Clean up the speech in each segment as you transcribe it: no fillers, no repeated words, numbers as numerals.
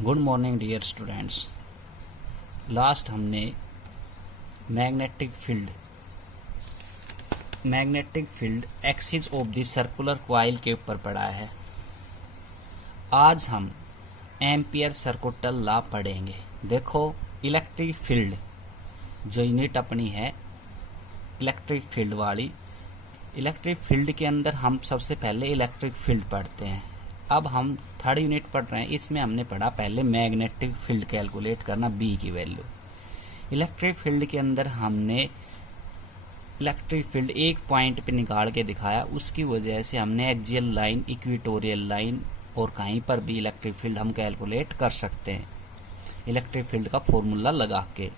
Good morning dear students. Last हमने magnetic field axis of the circular coil के ऊपर पढ़ा है। आज हम एम्पियर सर्कुटल लॉ पढ़ेंगे। देखो, इलेक्ट्रिक फील्ड जो यूनिट अपनी है इलेक्ट्रिक फील्ड वाली, इलेक्ट्रिक फील्ड के अंदर हम सबसे पहले इलेक्ट्रिक फील्ड पढ़ते हैं। अब हम थर्ड यूनिट पढ़ रहे हैं, इसमें हमने पढ़ा पहले मैग्नेटिक फील्ड कैलकुलेट करना, बी की वैल्यू। इलेक्ट्रिक फील्ड के अंदर हमने इलेक्ट्रिक फील्ड एक पॉइंट पे निकाल के दिखाया, उसकी वजह से हमने एक्सियल लाइन, इक्वेटोरियल लाइन और कहीं पर भी इलेक्ट्रिक फील्ड हम कैलकुलेट कर सकते हैं इलेक्ट्रिक फील्ड का फॉर्मूला लगा के।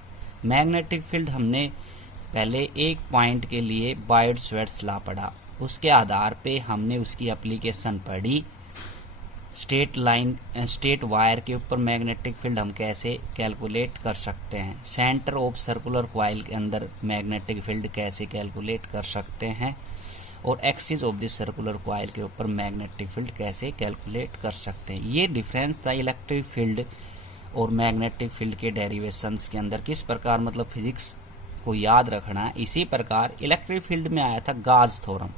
मैग्नेटिक फील्ड हमने पहले एक पॉइंट के लिए बायड-स्वेट्स लॉ पढ़ा, उसके आधार पे हमने उसकी एप्लीकेशन पढ़ी। स्ट्रेट वायर के ऊपर मैग्नेटिक फील्ड हम कैसे कैलकुलेट कर सकते हैं, सेंटर ऑफ सर्कुलर कॉइल के अंदर मैग्नेटिक फील्ड कैसे कैलकुलेट कर सकते हैं, और axis of the circular coil के ऊपर मैग्नेटिक फील्ड कैसे कैलकुलेट कर सकते हैं। ये डिफरेंस था इलेक्ट्रिक फील्ड और मैग्नेटिक फील्ड के डेरिवेशंस के अंदर, किस प्रकार मतलब फिजिक्स को याद रखना है। इसी प्रकार इलेक्ट्रिक फील्ड में आया था गाज थ्योरम।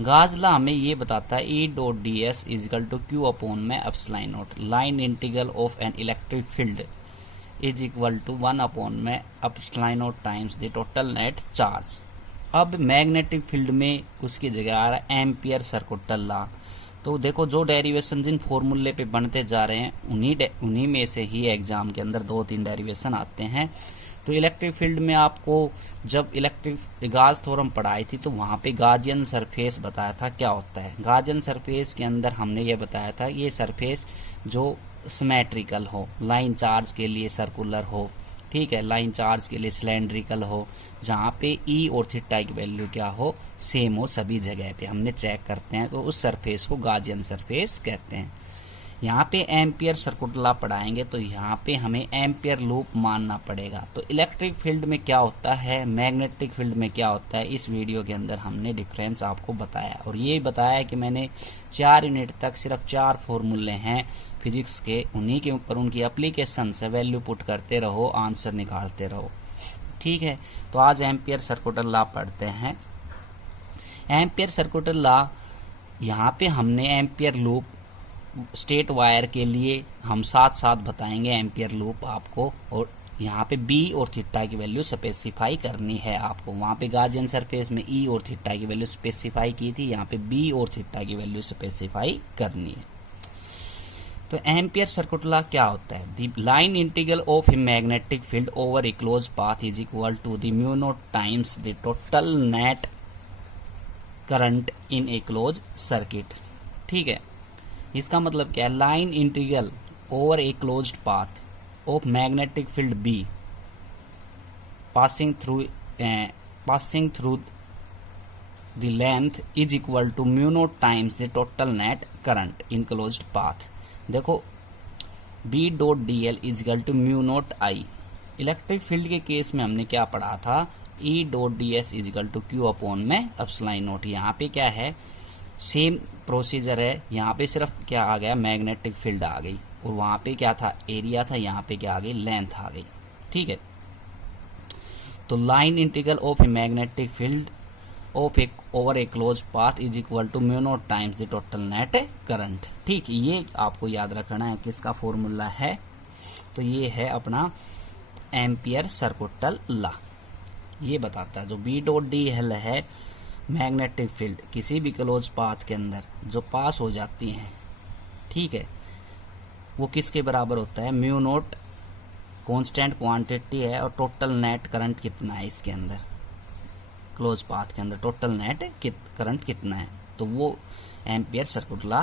गाज लॉ हमें ये बताता है E dot d s is equal to q upon में epsilon naught, line integral of an electric field is equal to 1 upon में epsilon naught times the total net charge. अब मैग्नेटिक फील्ड में उसकी जगह आ रहा है एम्पियर सर्कुटल लॉ। तो देखो, जो डेरिवेशन जिन फॉर्मूले पे बनते जा रहे हैं उन्हीं में से ही एग्जाम के अंदर 2-3 डेरिवेशन आते हैं। तो इलेक्ट्रिक फील्ड में आपको जब इलेक्ट्रिक गाज थ्योरम पढ़ाई थी तो वहां पे गाजियन सरफेस बताया था क्या होता है। गाजियन सरफेस के अंदर हमने ये बताया था ये सरफेस जो सिमेट्रिकल हो, लाइन चार्ज के लिए सर्कुलर हो, ठीक है, लाइन चार्ज के लिए सिलेंड्रिकल हो, जहाँ पे ई और थीटा की वैल्यू क्या हो, सेम हो सभी जगह पे हमने चेक करते हैं, तो उस सरफेस को गाजियन सरफेस कहते हैं। यहाँ पे एम्पियर सर्कुटल लॉ पढ़ाएंगे तो यहाँ पे हमें एम्पियर लूप मानना पड़ेगा। तो इलेक्ट्रिक फील्ड में क्या होता है, मैग्नेटिक फील्ड में क्या होता है, इस वीडियो के अंदर हमने डिफरेंस आपको बताया। और ये बताया कि मैंने 4 यूनिट तक सिर्फ 4 फॉर्मूले हैं फिजिक्स के, उन्हीं के ऊपर उनकी एप्लीकेशन से वैल्यू पुट करते रहो, आंसर निकालते रहो, ठीक है। तो आज एम्पियर सर्कुटल लॉ पढ़ते हैं। एम्पियर सर्कुटल लॉ, यहाँ पे हमने एम्पियर लूप स्ट्रेट वायर के लिए हम साथ साथ बताएंगे एम्पियर लूप आपको, और यहाँ पे बी और थीटा की वैल्यू स्पेसिफाई करनी है आपको। वहाँ पे गाजियन सरफेस में ई और थीटा की वैल्यू स्पेसिफाई की थी, यहाँ पे बी और थीटा की वैल्यू स्पेसिफाई करनी है। तो एम्पियर सर्कुटल लॉ क्या होता है, the line integral of a magnetic field over a close path is equal to the mu naught times the total net current in a close circuit, ठीक है। इसका मतलब क्या है, line integral over a closed path of magnetic field B passing through the length is equal to mu naught times the total net current in closed path. देखो, B dot d l is equal to mu naught I. Electric field के case में हमने क्या पढ़ा था, E dot d s is equal to q upon में epsilon naught. यहाँ पे क्या है, सेम प्रोसीजर है। यहाँ पे सिर्फ क्या आ गया, मैग्नेटिक फील्ड आ गई, और वहां पे क्या था, एरिया था, यहाँ पे क्या आ गई, लेंथ आ गई, ठीक है। तो line integral of a magnetic field of a over a close path is equal to mu naught times the total net current, ठीक। ये आपको याद रखना है, किसका फॉर्मूला है, तो ये है अपना एम्पियर सर्कुटल लॉ। ये बताता है जो बी डॉट डी एल है, मैग्नेटिक फील्ड किसी भी क्लोज पाथ के अंदर जो पास हो जाती हैं, ठीक है, वो किसके बराबर होता है, म्यू नॉट कांस्टेंट क्वांटिटी है, और टोटल नेट करंट कितना है इसके अंदर, क्लोज पाथ के अंदर टोटल नेट करंट कितना है, तो वो एम्पियर सर्कुटल लॉ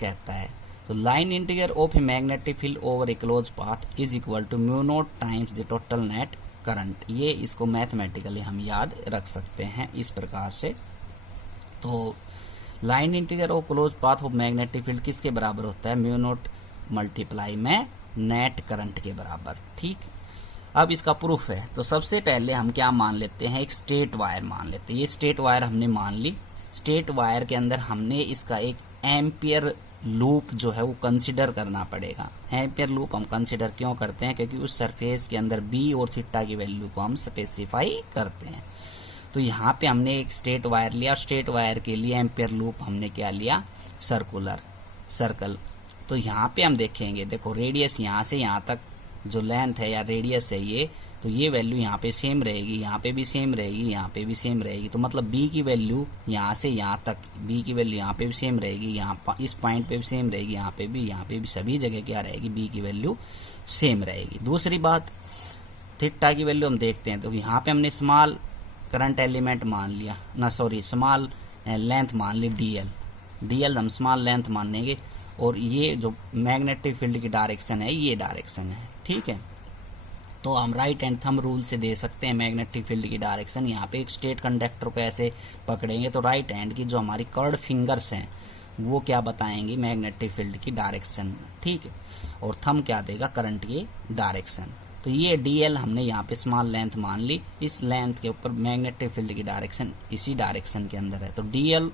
कहता है। तो line integral of a magnetic field over a close path is equal to mu naught times the total net current. ये इसको मैथमेटिकली हम याद रख सकते हैं इस प्रकार से। तो line integral of close path of magnetic field किसके बराबर होता है, म्यू नॉट मल्टीप्लाई में नेट करंट के बराबर, ठीक। अब इसका प्रूफ है, तो सबसे पहले हम क्या मान लेते हैं, एक स्ट्रेट वायर मान लेते हैं। ये स्ट्रेट वायर हमने मान ली। स्ट्रेट वायर के अंदर हमने इसका एक एम्पियर लूप जो है वो कंसिडर करना पड़ेगा। एम्पियर लूप हम कंसिडर क्यों करते हैं, क्योंकि उस सरफेस के अंदर बी और थीटा की वैल्यू को हम स्पेसिफाई करते हैं। तो यहाँ पे हमने एक स्ट्रेट वायर लिया और स्ट्रेट वायर के लिए एम्पियर लूप हमने क्या लिया, सर्कल। तो यहाँ पे हम देखेंगे, देखो रेडियस यहाँ से यहाँ तक जो लेंथ है या रेडियस है ये, तो ये वैल्यू यहाँ पे सेम रहेगी, यहाँ पे भी सेम रहेगी, यहाँ पे भी सेम रहेगी। तो मतलब b की वैल्यू यहाँ से यहाँ तक, b की वैल्यू यहाँ पे भी सेम रहेगी, यहाँ इस पॉइंट पे भी सेम रहेगी, यहाँ पे भी सभी जगह क्या रहेगी, b की वैल्यू सेम रहेगी। दूसरी बात, थीटा की वैल्यू हम देखते हैं। तो यहाँ पे हमने स्मॉल करंट एलिमेंट मान लिया ना, सॉरी स्मॉल लेंथ मान ली dl हम स्मॉल लेंथ मान लेंगे, और ये जो मैग्नेटिक फील्ड की डायरेक्शन है ये डायरेक्शन है, ठीक है। तो हम राइट हैंड थंब रूल से दे सकते हैं मैग्नेटिक फील्ड की डायरेक्शन। यहाँ पे एक स्ट्रेट कंडक्टर को ऐसे पकड़ेंगे तो राइट हैंड की जो हमारी कर्ड फिंगर्स हैं वो क्या बताएंगी, मैग्नेटिक फील्ड की डायरेक्शन, ठीक है। और थंब क्या देगा, करंट की डायरेक्शन। तो ये dl हमने यहाँ पे स्मॉल लेंथ मान ली, इस लेंथ के ऊपर मैग्नेटिक फील्ड की डायरेक्शन इसी डायरेक्शन के अंदर है। तो dl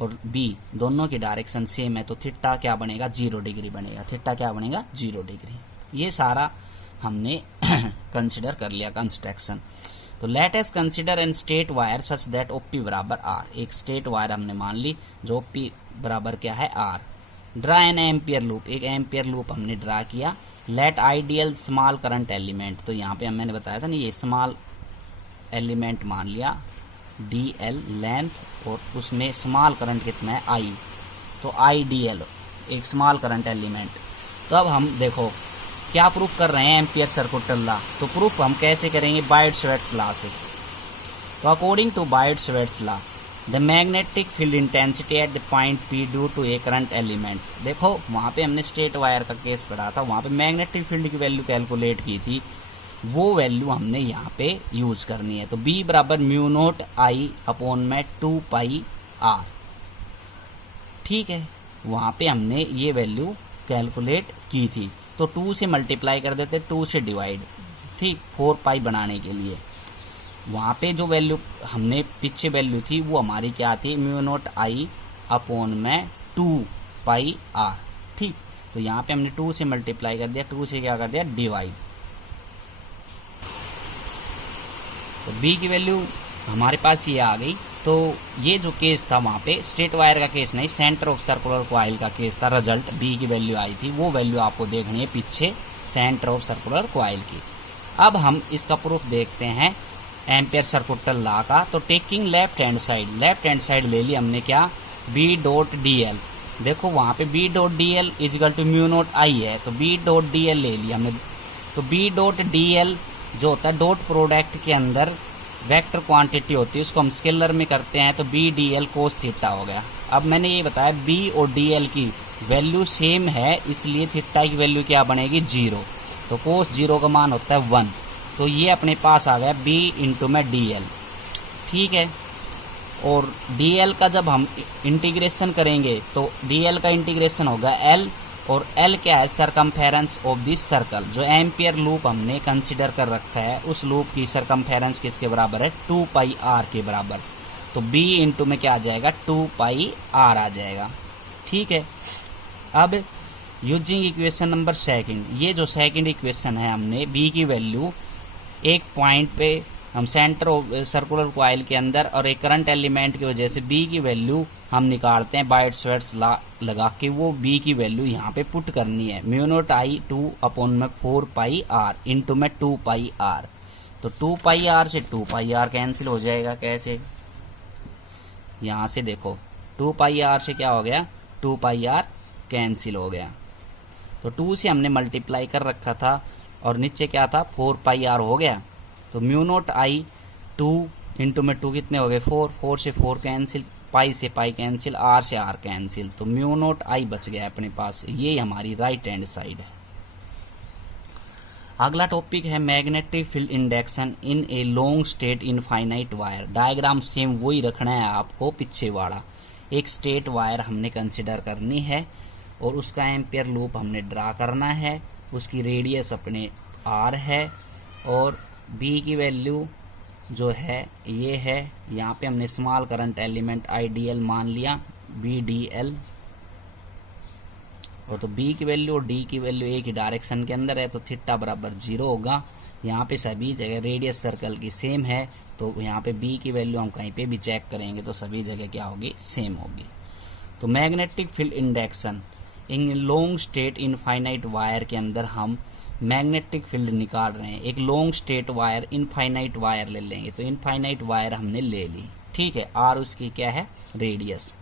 और b दोनों की डायरेक्शन सेम है, तो थीटा क्या बनेगा, 0 डिग्री बनेगा। थीटा क्या बनेगा, 0 डिग्री। ये सारा हमने कंसिडर कर लिया कंस्ट्रक्शन। तो let us consider an straight wire such that OP बराबर R। एक स्ट्रेट वायर हमने मान ली जो OP बराबर क्या है, R। Draw an ampere loop, एक एम्पियर लूप हमने ड्रा किया। Let ideal small current element, तो यहाँ पे मैंने बताया था ना, ये स्मॉल एलिमेंट मान लिया dl लेंथ, और उसमें स्मॉल करंट कितना है, I। तो IDL एक स्मॉल करंट एलिमेंट। तो अब हम देखो क्या प्रूफ कर रहे हैं, एम्पियर सर्कुलर लॉ। तो प्रूफ हम कैसे करेंगे, बायट-स्वेट्स लॉ से। तो according to Biot Savart law the magnetic field intensity at the point P due to a current element. देखो वहां पे हमने स्ट्रेट वायर का केस पढ़ा था, वहां पे मैग्नेटिक फील्ड की वैल्यू कैलकुलेट की थी, वो वैल्यू हमने यहाँ पे यूज करनी है। तो B बराबर म्यू नोट I अपॉन में 2 पाई R, ठीक है। वहां पे हमने ये वैल्यू कैलकुलेट की थी, तो 2 से मल्टीप्लाई कर देते, 2 से डिवाइड, ठीक, 4 पाई बनाने के लिए। वहां पे जो वैल्यू हमने पीछे वैल्यू थी वो हमारी क्या थी, म्यू नोट I अपॉन में 2 पाई R, ठीक। तो यहाँ पे हमने 2 से मल्टीप्लाई कर दिया, 2 से क्या कर दिया, डिवाइड। तो B की वैल्यू हमारे पास ये आ गई। तो ये जो केस था वहां पे स्ट्रेट वायर का केस नहीं, सेंटर ऑफ सर्कुलर कॉइल का केस था। रिजल्ट B की वैल्यू आई थी, वो वैल्यू आपको देखनी है पीछे सेंटर ऑफ सर्कुलर कॉइल की। अब हम इसका प्रूफ देखते हैं एम्पियर सर्कुलर लॉ का। तो टेकिंग लेफ्ट हैंड साइड ले ली हमने क्या, B डॉट dl। देखो वहां पे B dot dl is equal to mu naught I है, तो B डॉट dl ले लिया हमने। तो B डॉट dl जो होता है डॉट प्रोडक्ट के अंदर वेक्टर क्वांटिटी होती है, उसको हम स्केलर में करते हैं, तो B dl कोस थीटा हो गया। अब मैंने ये बताया B और dl की वैल्यू सेम है, इसलिए थीटा की वैल्यू क्या बनेगी, 0। तो कोस 0 का मान होता है 1। तो ये अपने पास आ गया B इंटू में dl, ठीक है। और dl का जब हम इंटीग्रेशन करेंगे तो dl का इंटीग्रेशन होगा L, और L क्या है, सरकमफेरेंस ऑफ दिस सर्कल। जो एम्पियर लूप हमने कंसिडर कर रखा है उस लूप की सरकमफेरेंस किसके बराबर है, 2 पाई R के बराबर। तो B इंटू में क्या आ जाएगा, 2 पाई R आ जाएगा, ठीक है। अब यूजिंग इक्वेशन नंबर सेकंड, ये जो सेकंड इक्वेशन है, हमने B की वैल्यू एक पॉइंट पे हम सेंटर ऑफ सर्कुलर कॉइल के अंदर और एक करंट एलिमेंट की वजह से B की वैल्यू हम निकालते हैं बायट-स्वेट्स लॉ लगा के। वो B की वैल्यू यहाँ पे पुट करनी है, म्यू नोट I 2 अपॉन में 4 पाई R इंटू में 2 पाई R। तो 2 पाई R से 2 पाई R कैंसिल हो जाएगा, कैसे, यहाँ से देखो 2 पाई R से क्या हो गया, 2 पाई R कैंसिल हो गया। तो 2 से हमने मल्टीप्लाई कर रखा था और नीचे क्या था, 4 पाई R हो गया। तो म्यू नोट I 2 इंटू में 2 कितने हो गए, 4, 4 से 4 कैंसिल, पाई से पाई कैंसिल, R से R कैंसिल। तो म्यू नोट I बच गया अपने पास। ये हमारी राइट हैंड साइड है। अगला टॉपिक है magnetic field induction in a long straight infinite wire. Diagram same वही रखना है आपको पीछे वाला। एक स्ट्रेट वायर हमने कंसिडर करनी है और उसका एम्पियर लूप हमने ड्रा करना है, उसकी रेडियस अपने R है और B की वैल्यू जो है ये है। यहाँ पे हमने स्मॉल करंट एलिमेंट IDL मान लिया, B DL, और तो बी की वैल्यू और डी की वैल्यू एक ही डायरेक्शन के अंदर है, तो थीटा बराबर 0 होगा। यहाँ पे सभी जगह रेडियस सर्कल की सेम है, तो यहाँ पे बी की वैल्यू हम कहीं पे भी चेक करेंगे तो सभी जगह क्या होगी, सेम होगी। तो magnetic field induction in long state infinite wire के अंदर हम मैग्नेटिक फील्ड निकाल रहे हैं। एक long state wire infinite wire ले लेंगे, तो इनफाइनाइट वायर हमने ले ली, ठीक है। आर उसकी क्या है, रेडियस।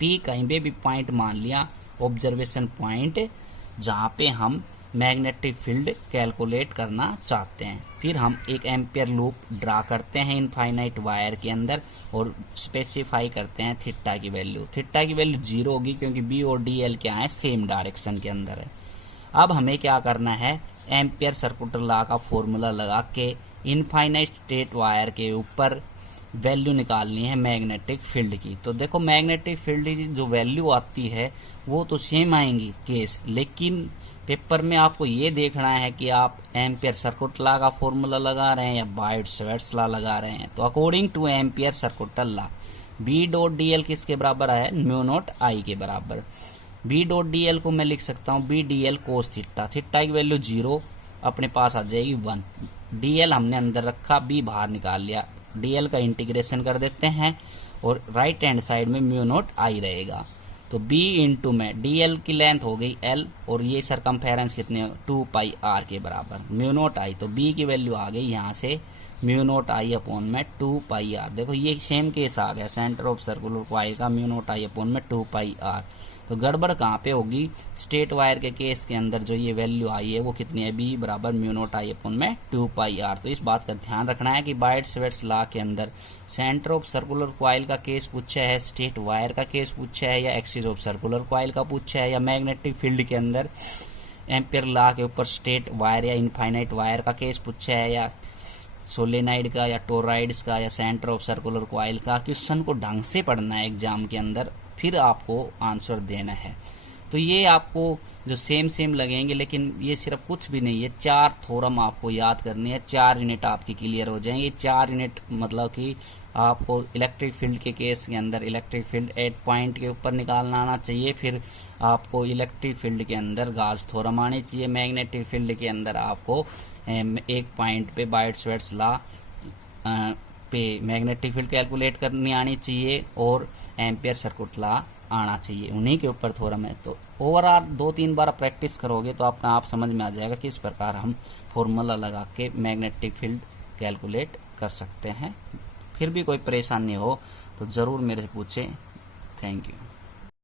पी कहीं पे भी पॉइंट मान लिया, ऑब्जर्वेशन पॉइंट, जहाँ पे हम मैग्नेटिक फील्ड कैलकुलेट करना चाहते हैं। फिर हम एक एम्पियर लूप ड्रा करते हैं इनफाइनाइट वायर के अंदर और स्पेसिफाई करते हैं थीटा की वैल्यू। थीटा की वैल्यू 0 होगी क्योंकि बी और डी एल क्या है, सेम डायरेक्शन के अंदर है। अब हमें क्या करना है, एम्पियर सर्कुलर लॉ का फॉर्मूला लगा के इनफाइनाइट स्टेट वायर के ऊपर वैल्यू निकालनी है मैग्नेटिक फील्ड की। तो देखो मैग्नेटिक फील्ड की जो वैल्यू आती है वो तो सेम आएंगी केस, लेकिन पेपर में आपको ये देखना है कि आप एम्पियर सर्कुलर लॉ का फॉर्मूला लगा रहे हैं या बायट-सवार्ट्स लॉ लगा रहे हैं। तो according to ampere circular law B dot d l किसके बराबर है, म्यू नॉट आई के बराबर। बी डॉट डी एल को मैं लिख सकता हूँ B d l cos theta. Theta की वैल्यू 0 अपने पास आ जाएगी 1। डी एल हमने अंदर रखा, बी बाहर निकाल लिया, डी एल का इंटीग्रेशन कर देते हैं और राइट हैंड साइड में म्यू नॉट आई रहेगा। तो b इंटू में डी एल की लेंथ हो गई l और ये सरकमफेरेंस कितने 2 पाई r के बराबर, म्यू नॉट आई। तो b की वैल्यू आ गई यहाँ से म्यू नॉट आई अपॉन में 2 पाई r। देखो ये सेम केस आ गया, सेंटर ऑफ सर्कुलर कॉइल का म्यू नॉट आई अपॉन में 2 पाई r। तो गड़बड़ कहाँ पे होगी, स्टेट वायर के केस के अंदर जो ये वैल्यू आई है वो कितनी है, b बराबर म्यू नॉट आई अपॉन में 2 पाई r। तो इस बात का ध्यान रखना है कि बायट-सवार्ट्स लॉ के अंदर सेंटर ऑफ सर्कुलर कॉइल का केस पूछा है, स्टेट वायर का केस पूछा है, या एक्सिस ऑफ सर्कुलर कॉइल का पूछा है, या मैग्नेटिक फील्ड के अंदर एम्पियर लॉ के ऊपर स्टेट वायर या इनफाइनाइट वायर का केस पूछा है, या सोलेनाइड का या टोराइड्स का या सेंटर ऑफ सर्कुलर कॉइल का। क्वेश्चन को ढंग से पढ़ना है एग्जाम के अंदर, फिर आपको आंसर देना है। तो ये आपको जो सेम लगेंगे, लेकिन ये सिर्फ कुछ भी नहीं है, 4 थ्योरम आपको याद करनी है, 4 यूनिट आपकी क्लियर हो जाएंगे। 4 यूनिट मतलब कि आपको इलेक्ट्रिक फील्ड के केस के अंदर इलेक्ट्रिक फील्ड एट पॉइंट के ऊपर निकालना आना चाहिए। फिर आपको इलेक्ट्रिक फील्ड के अंदर गाउस थ्योरम आनी चाहिए। मैग्नेटिक फील्ड के अंदर आपको एक पॉइंट पे बायट-सवार्ट्स लॉ पे मैग्नेटिक फील्ड कैलकुलेट करनी आनी चाहिए और एम्पियर सर्कुलर लॉ आना चाहिए, उन्हीं के ऊपर थ्योरम है। तो ओवरऑल 2-3 बार प्रैक्टिस करोगे तो अपना आप समझ में आ जाएगा किस प्रकार हम फॉर्मूला लगा के मैग्नेटिक फील्ड कैलकुलेट कर सकते हैं। फिर भी कोई परेशानी हो तो ज़रूर मेरे से पूछें। Thank you.